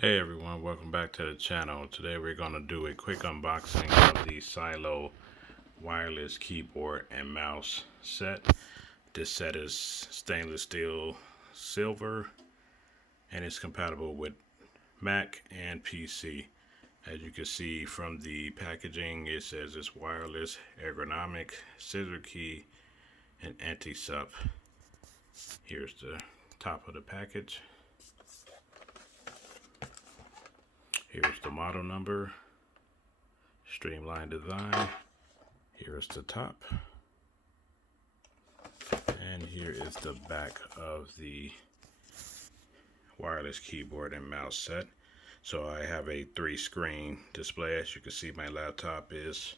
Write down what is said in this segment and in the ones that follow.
Hey everyone, welcome back to the channel. Today we're going to do a quick unboxing of the Cylo wireless keyboard and mouse set. This set is stainless steel silver and it's compatible with Mac and PC. As you can see from the packaging, it says it's wireless, ergonomic, scissor key, and anti-sup. Here's the top of the package. Here's the model number, streamlined design. Here's the top. And here is the back of the wireless keyboard and mouse set. So I have a 3-screen display. As you can see, my laptop is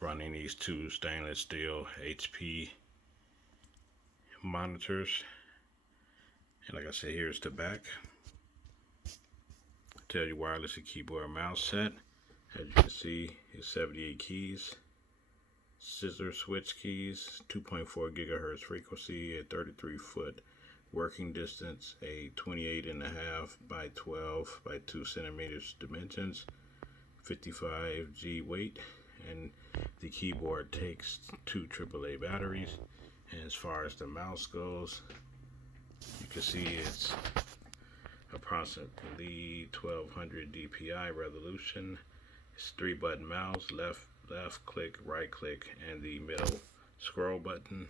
running these two stainless steel HP monitors. And like I said, here's the back. Tell you wireless keyboard and mouse set. As you can see, it's 78 keys, scissor switch keys, 2.4 gigahertz frequency, a 33-foot working distance, a 28.5 by 12 by 2 centimeters dimensions, 55G weight, and the keyboard takes 2 AAA batteries. And as far as the mouse goes, you can see it's approximately 1200 DPI resolution. It's 3-button mouse, left click, right click, and the middle scroll button.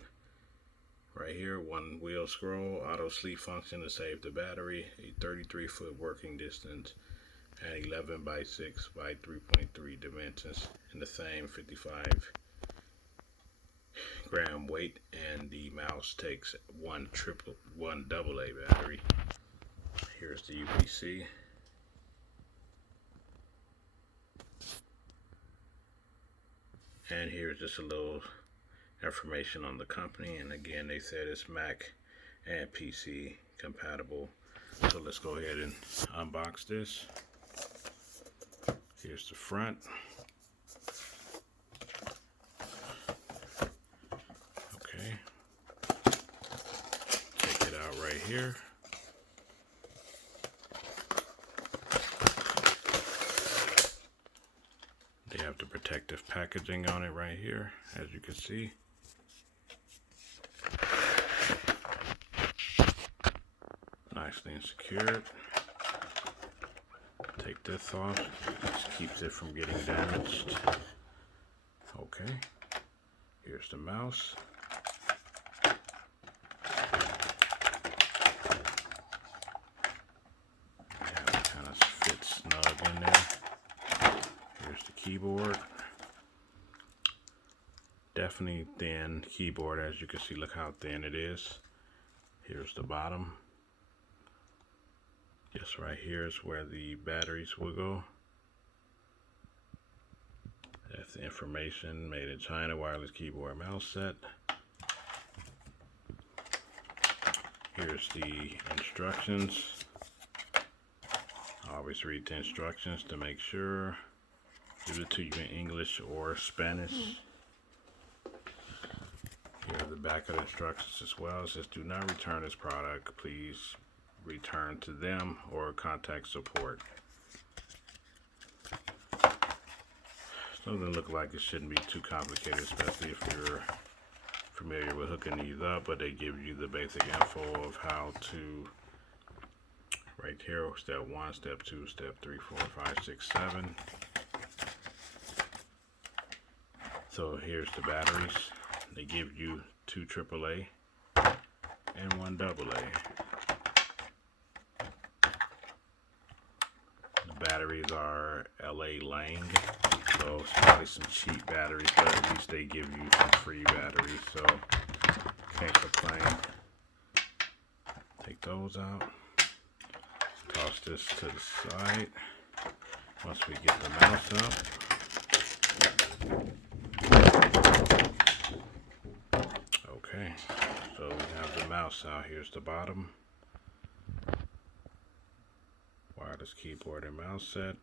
Right here, 1 wheel scroll, auto sleep function to save the battery, a 33-foot working distance, and 11 by 6 by 3.3 dimensions, and the same 55 gram weight. And the mouse takes one AA battery. Here's the UPC. And here's just a little information on the company. And again, they said it's Mac and PC compatible. So let's go ahead and unbox this. Here's the front. Okay. Take it out right here. They have the protective packaging on it right here, as you can see. Nicely and secured. Take this off. This keeps it from getting damaged. Okay. Here's the mouse. Yeah, it kind of fits snug in there. Here's the keyboard. Definitely thin keyboard, as you can see. Look how thin it is. Here's the bottom. Just right here is where the batteries will go. That's the information. Made in China, wireless keyboard mouse set. Here's the instructions. Always read the instructions to make sure. Give it to you in English or Spanish. Here's the back of the instructions as well. It says, do not return this product. Please return to them or contact support. Doesn't look like it shouldn't be too complicated, especially if you're familiar with hooking these up, but they give you the basic info of how to, right here, step 1, step 2, step 3, 4, 5, 6, 7. So here's the batteries. They give you 2 AAA and 1 AA. The batteries are LA Lang, so it's probably some cheap batteries, but at least they give you some free batteries, so can't complain. Take those out. Toss this to the side. Once we get the mouse out. Okay, so we have the mouse out. Here's the bottom. Wireless keyboard and mouse set.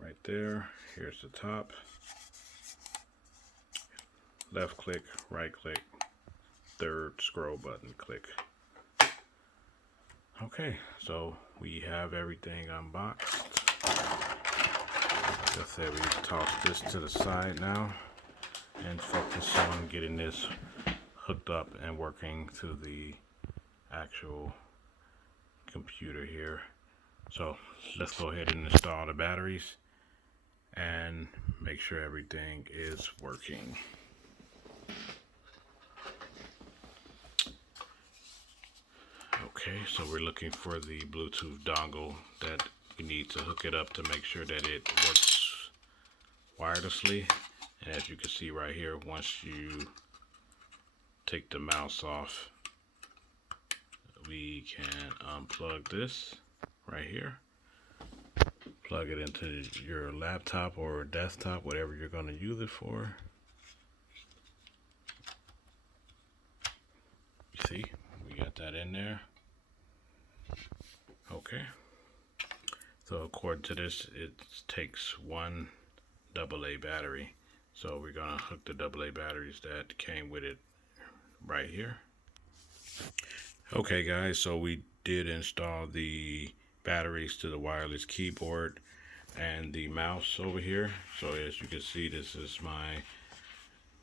Right there. Here's the top. Left click, right click, 3rd scroll button click. Okay, so we have everything unboxed. Like I said, we toss this to the side now and focus on getting this hooked up and working to the actual computer here. So let's go ahead and install the batteries and make sure everything is working. Okay, so we're looking for the Bluetooth dongle that we need to hook it up to make sure that it works wirelessly. And as you can see right here, once you take the mouse off, we can unplug this right here, plug it into your laptop or desktop, whatever you're going to use it for. You see, we got that in there. Okay, so according to this, it takes one AA battery. So we're gonna hook the AA batteries that came with it right here. Okay guys, so we did install the batteries to the wireless keyboard and the mouse over here. So as you can see, this is my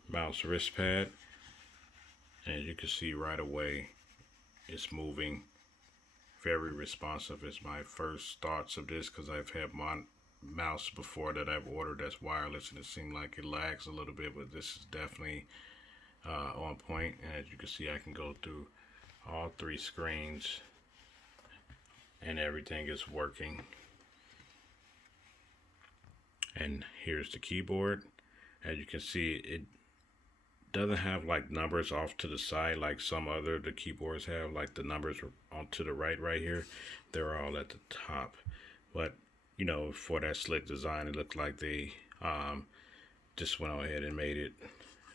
mouse wrist pad, and you can see right away it's moving. Very responsive is my first thoughts of this, because I've had my mouse before that I've ordered that's wireless and it seemed like it lags a little bit, but this is definitely on point. And as you can see, I can go through all three screens and everything is working. And here's the keyboard. As you can see, it doesn't have like numbers off to the side like some other the keyboards have, like the numbers on to the right here. They're all at the top. But you know, for that slick design, it looked like they just went ahead and made it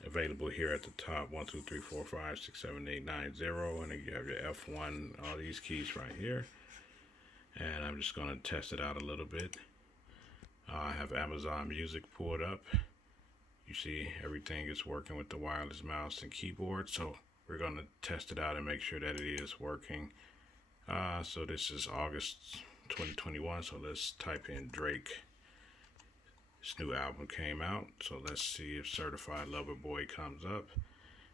available here at the top. 1 2 3 4 5 6 7 8 9 0, and then you have your F1, all these keys right here. And I'm just going to test it out a little bit. I have Amazon Music pulled up. You see everything is working with the wireless mouse and keyboard, so we're going to test it out and make sure that it is working. So this is August 2021, so let's type in Drake. This new album came out, so let's see if Certified Lover Boy comes up.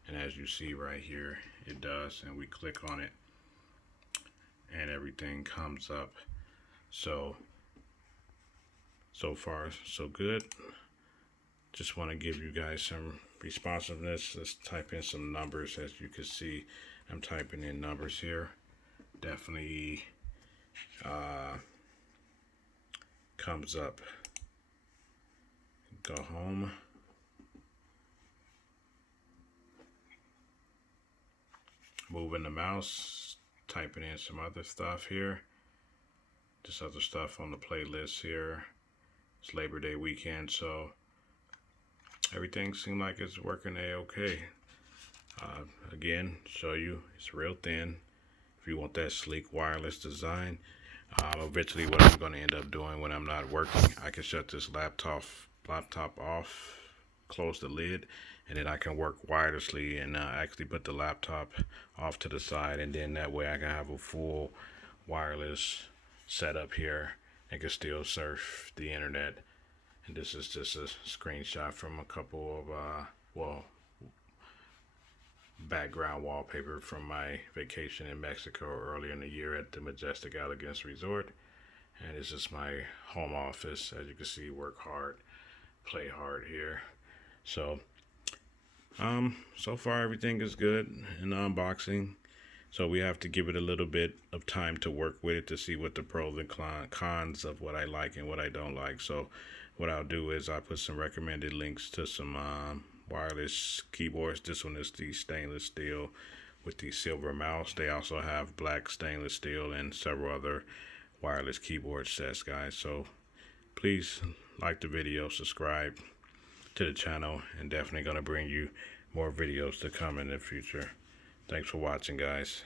And as you see right here, it does, and we click on it and everything comes up. So far so good. Just want to give you guys some responsiveness. Let's type in some numbers. As you can see, I'm typing in numbers here. Definitely comes up. Go home. Moving the mouse, typing in some other stuff here. Just other stuff on the playlist here. It's Labor Day weekend, so everything seemed like it's working A-okay. Again, show you it's real thin. If you want that sleek wireless design, eventually what I'm going to end up doing when I'm not working, I can shut this laptop off, close the lid, and then I can work wirelessly and actually put the laptop off to the side, and then that way I can have a full wireless setup here and can still surf the internet. And this is just a screenshot from a couple of background wallpaper from my vacation in Mexico earlier in the year at the Majestic Elegance Resort. And this is my home office. As you can see, work hard, play hard here. So so far everything is good in the unboxing. So we have to give it a little bit of time to work with it to see what the pros and cons of what I like and what I don't like. So what I'll do is I put some recommended links to some wireless keyboards. This one is the stainless steel with the silver mouse. They also have black stainless steel and several other wireless keyboard sets, guys. So please like the video, subscribe to the channel, and definitely going to bring you more videos to come in the future. Thanks for watching, guys.